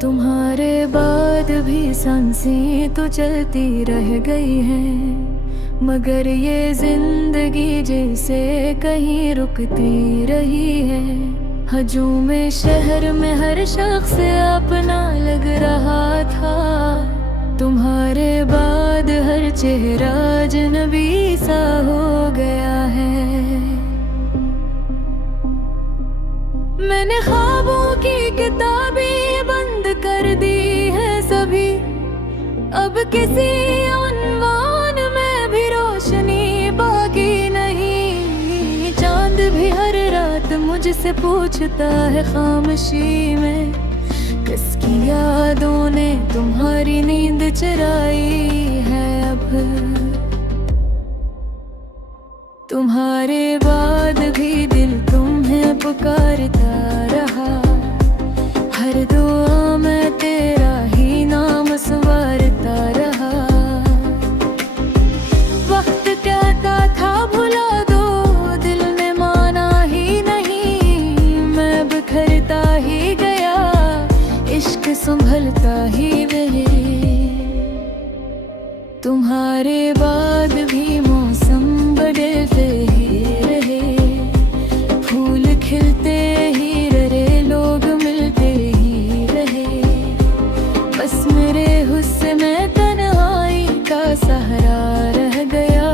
तुम्हारे बाद भी सांसें तो चलती रह गई हैं, मगर ये जिंदगी जैसे कहीं रुकती रही है। हजूम शहर में हर शख्स अपना लग रहा था, तुम्हारे बाद हर चेहरा अजनबी सा हो गया है। मैंने ख्वाबों की किताबें बंद कर दी है सभी, अब किसी उन्वान में भी रोशनी बाकी नहीं। चांद भी हर रात मुझसे पूछता है खामोशी में, किसकी यादों ने तुम्हारी नींद चुराई है। अब तुम्हारे बाद भी दिल तुम्हें पुकारता रहा, हर दुआ में तेरा ही नाम संवारता रहा। वक्त कहता था भुला दो, दिल ने माना ही नहीं। मैं बिखरता ही गया, इश्क संभलता ही नहीं। तुम्हारे बाद भी मौसम बदलते ही रहे, फूल खिलते ही रहे, लोग मिलते ही रहे। बस मेरे हुस्न में तन्हाई का सहारा रह गया,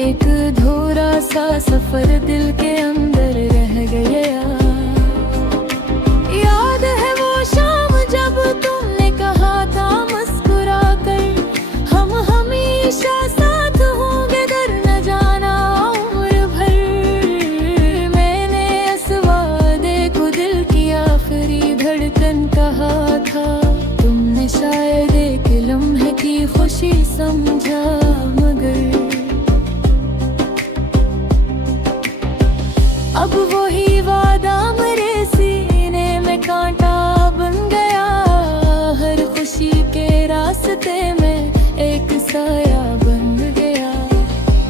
एक अधूरा सा सफर दिल के अंदर रह गया। याद है वो शाम जब तुमने कहा था मुस्कुरा कर, हम हमेशा साथ होंगे, डर न जाना उम्र भर। मैंने इस वादे को दिल की आखिरी धड़कन कहा था, तुमने शायद एक लम्हे की खुशी समझा, मगर अब वही वादा मेरे सीने में कांटा बन गया। हर खुशी के रास्ते में एक साया बन गया।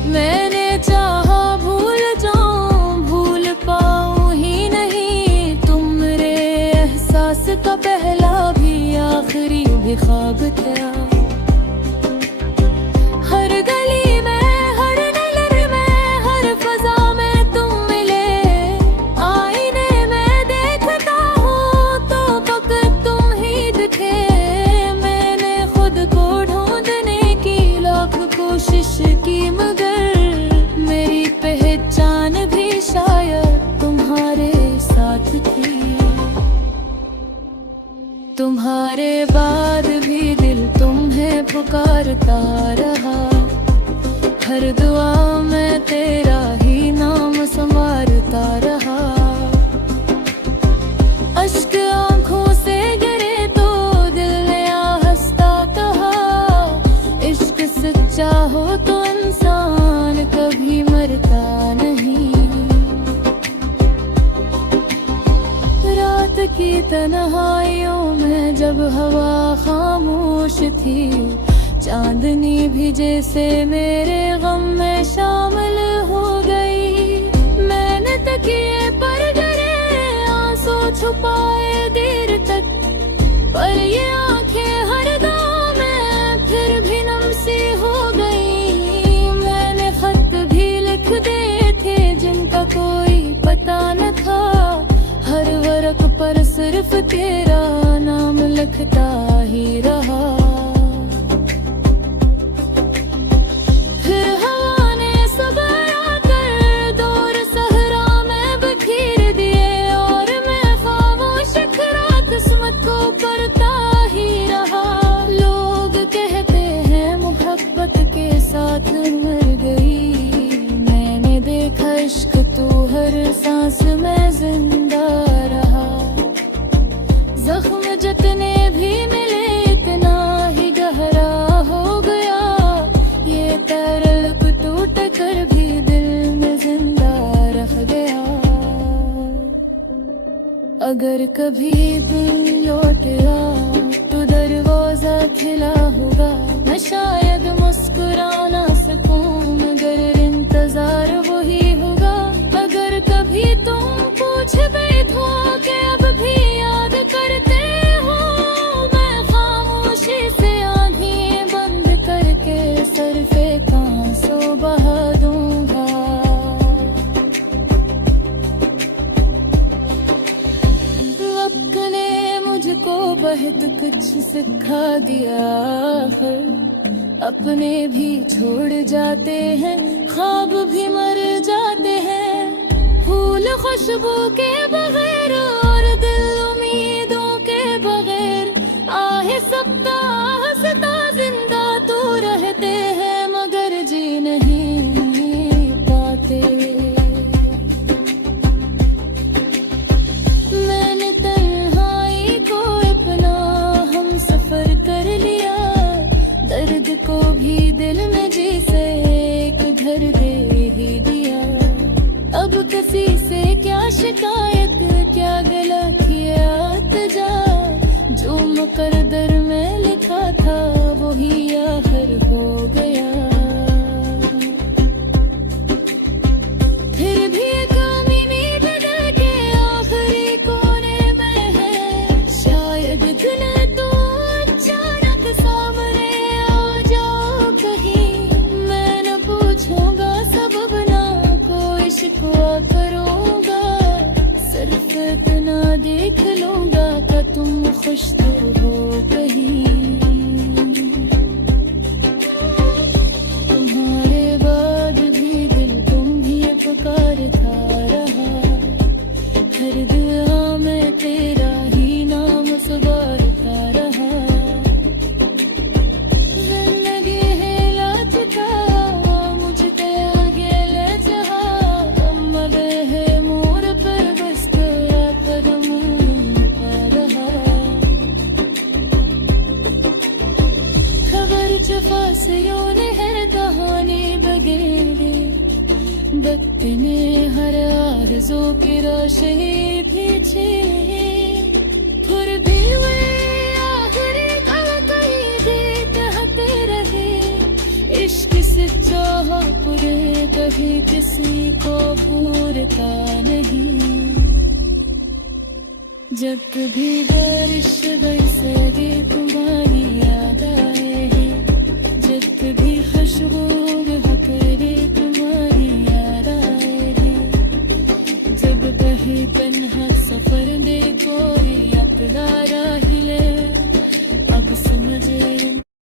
मैंने चाहा भूल जाऊं, भूल पाऊं ही नहीं। तुम मेरे एहसास का पहला भी आखिरी भी ख्वाब था। हर गली में, हर नजर में, हर फजा में तुम मिले। आईने में देखता हूँ तो फकत तुम ही दिखे। मैंने खुद को ढूंढने की लाख कोशिश की, मगर मेरी पहचान भी शायद तुम्हारे साथ थी। तुम्हारे बाद भी दिल तुम्हें पुकारता रहा, हर दुआ में तेरा ही नाम संवारता रहा। अश्क आंखों से गिरे तो दिल ने हंसता कहा, इश्क सच्चा हो तो इंसान कभी मरता नहीं। रात की तन्हाइयों में जब हवा खामोश थी, चांदनी भी जैसे मेरे गम में शामिल हो गई। मैंने तकिए पर गिरे आंसू छुपाए देर तक, पर ये आंखें हर दम में फिर भी नम सी हो गई। मैंने खत भी लिख दिए थे जिनका कोई पता न था, हर वर्क पर सिर्फ तेरा नाम लिखता ही रहा। फिर हवा ने सबर आकर दौर सहरा में बिखेर दिए, और मैं खामोश खड़ा किस्मत को करता ही रहा। लोग कहते हैं मोहब्बत के साथ मर गई, मैंने देखा इश्क तू हर सांस में जिंदा रहा। जख्म जितने भी मिले इतना ही गहरा हो गया, ये तरल टूट कर भी दिल में जिंदा रह गया। अगर कभी दिल लौट आ तो दरवाजा खिला होगा, मैं शायद दिया आखिर। अपने भी छोड़ जाते हैं, ख्वाब भी मर जाते हैं, फूल खुशबू के बगैर और दिल उम्मीदों के बगैर। आहे सबका हंसता जिंदा तू रहते हैं, मगर जी नहीं पाते। मैंने तन्हाई को अपना हम सफर कर लिया, दर्द को भी दिल में जी से एक घर दे ही दिया। अब किसी से क्या शिकायत, क्या गला किया तजा, जो मुकद्दर में लिखा था वही आखिर हो गया। फिर भी एक उम्मीद डर के आखिरी कोने में है, शायद दिल तो अचानक सामने आ जाओ कहीं। मैं न पूछूंगा सबब ना कोई शिकवा करूंगा, सिर्फ इतना देख लूंगा कि तुम खुश तो हो कहीं। तुम्हारे बाद भी दिल तुम ही पुकारता रहा, हर दुआ में तेरा ही नाम सुधारता रहा। जिंदगी है लाचता मुझे आगे ले जहा, तुम है मोर पर बस तेरा कदम रहा। खबर जफा से ने हर कहानी बगेरे, वक्त ने हर आरज़ू की रोशनी पीछे। फिर भी वही आखिरी पल कहीं देखते रहे, इश्क सच्चा हो पूरे कभी किसी को भूलता नहीं। जब कभी बारिश बरसे तुम्हारी